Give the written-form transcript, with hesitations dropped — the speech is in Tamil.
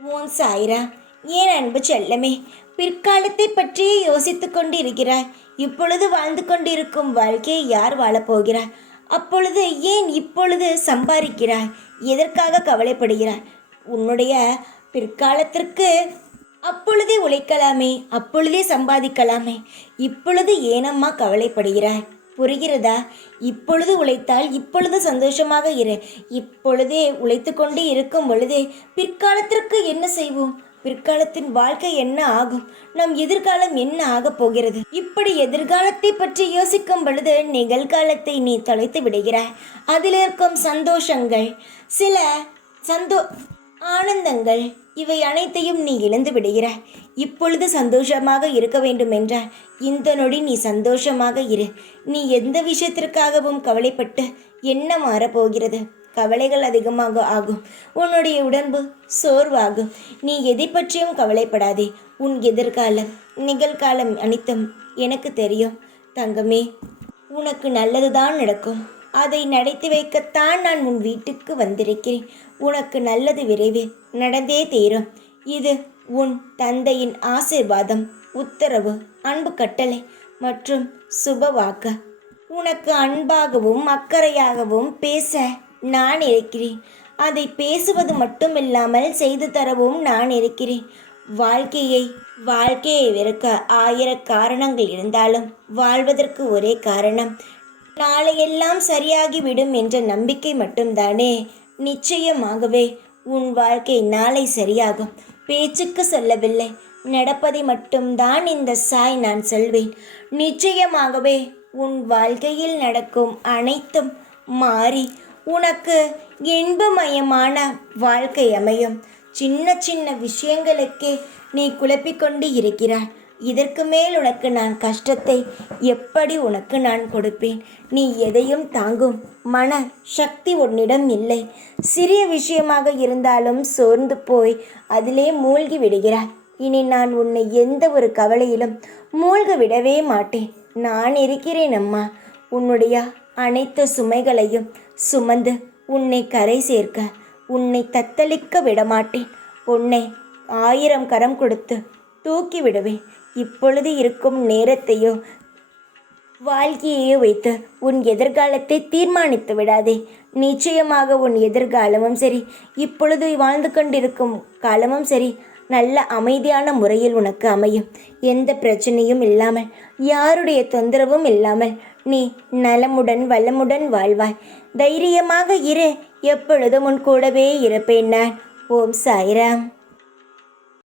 ஓம் சாய்ரா. ஏன் அன்பு செல்லமே, பிற்காலத்தை பற்றியே யோசித்து கொண்டு இருக்கிறாய். இப்பொழுது வாழ்ந்து கொண்டிருக்கும் வாழ்க்கையை யார் வாழப்போகிறாய்? அப்பொழுது ஏன் இப்பொழுது சம்பாதிக்கிறாய்? எதற்காக கவலைப்படுகிறாய்? உன்னுடைய பிற்காலத்திற்கு அப்பொழுதே உழைக்கலாமே, அப்பொழுதே சம்பாதிக்கலாமே. இப்பொழுது ஏனம்மா கவலைப்படுகிறாய்? புரிகிறதா? இப்பொழுது உழைத்தால் இப்பொழுது சந்தோஷமாக இரு. இப்பொழுதே உழைத்து கொண்டே இருக்கும் பொழுதே பிற்காலத்திற்கு என்ன செய்வோம்? பிற்காலத்தின் வாழ்க்கை என்ன ஆகும்? நம் எதிர்காலம் என்ன ஆகப் போகிறது? இப்படி எதிர்காலத்தை பற்றி யோசிக்கும் பொழுது நிகழ்காலத்தை நீ தொலைத்து விடுகிறாய். அதில் இருக்கும் சந்தோஷங்கள், சில ஆனந்தங்கள், இவை அனைத்தையும் நீ இழந்து விடுகிறாய். இப்பொழுது சந்தோஷமாக இருக்க வேண்டும் என்றால் இந்த நொடி நீ சந்தோஷமாக இரு. நீ எந்த விஷயத்திற்காகவும் கவலைப்பட்டு என்ன மாறப்போகிறது? கவலைகள் அதிகமாக ஆகும். உன்னுடைய உடம்பு சோர்வாகும். நீ எதை பற்றியும் கவலைப்படாதே. உன் எதிர்காலம் நிகழ்காலம் அனைத்தும் எனக்கு தெரியும் தங்கமே. உனக்கு நல்லதுதான் நடக்கும். அதை நடத்தி வைக்கத்தான் நான் உன் வீட்டுக்கு வந்திருக்கிறேன். உனக்கு நல்லது விரைவில் நடந்தே தீரும். இது உன் தந்தையின் ஆசீர்வாதம், உத்தரவு, அன்பு கட்டளை மற்றும் சுபவாக்கு. உனக்கு அன்பாகவும் அக்கறையாகவும் பேச நான் இருக்கிறேன். அதை பேசுவது மட்டுமில்லாமல் செய்து தரவும் நான் இருக்கிறேன். வாழ்க்கையை வெறுக்க 1000 காரணங்கள் இருந்தாலும் வாழ்வதற்கு ஒரே காரணம், நாளையெல்லாம் சரியாகிவிடும் என்ற நம்பிக்கை மட்டும்தானே. நிச்சயமாகவே உன் வாழ்க்கை நாளை சரியாகும். பேச்சுக்கு சொல்லவில்லை, நடப்பதை மட்டும்தான் இந்த சாய் நான் சொல்வேன். நிச்சயமாகவே உன் வாழ்க்கையில் நடக்கும் அனைத்தும் மாறி உனக்கு இன்பமயமான வாழ்க்கை அமையும். சின்ன சின்ன விஷயங்களுக்கே நீ குழப்பிக்கொண்டு இருக்கிறாய். இதற்கு மேல் உனக்கு நான் கஷ்டத்தை எப்படி உனக்கு நான் கொடுப்பேன்? நீ எதையும் தாங்கும் மன சக்தி உன்னிடம் இல்லை. சிறிய விஷயமாக இருந்தாலும் சோர்ந்து போய் அதிலே மூழ்கி விடுகிறாய். இனி நான் உன்னை எந்த ஒரு கவலையிலும் மூழ்க விடவே மாட்டேன். நான் இருக்கிறேன் அம்மா. உன்னுடைய அனைத்து சுமைகளையும் சுமந்து உன்னை கரை சேர்க்க, உன்னை தத்தளிக்க விடமாட்டேன். உன்னை 1000 கரம் கொடுத்து தூக்கி விடுவேன். இப்பொழுது இருக்கும் நேரத்தையோ வாழ்க்கையையோ வைத்து உன் எதிர்காலத்தை தீர்மானித்து விடாதே. நிச்சயமாக உன் எதிர்காலமும் சரி, இப்பொழுது வாழ்ந்து கொண்டிருக்கும் காலமும் சரி, நல்ல அமைதியான முறையில் உனக்கு அமையும். எந்த பிரச்சனையும் இல்லாமல், யாருடைய தொந்தரவும் இல்லாமல் நீ நலமுடன் வளமுடன் வாழ்வாய். தைரியமாக இரு. எப்பொழுதும் உன் கூடவே இருப்பேன் நான். ஓம் சாய்ராம்.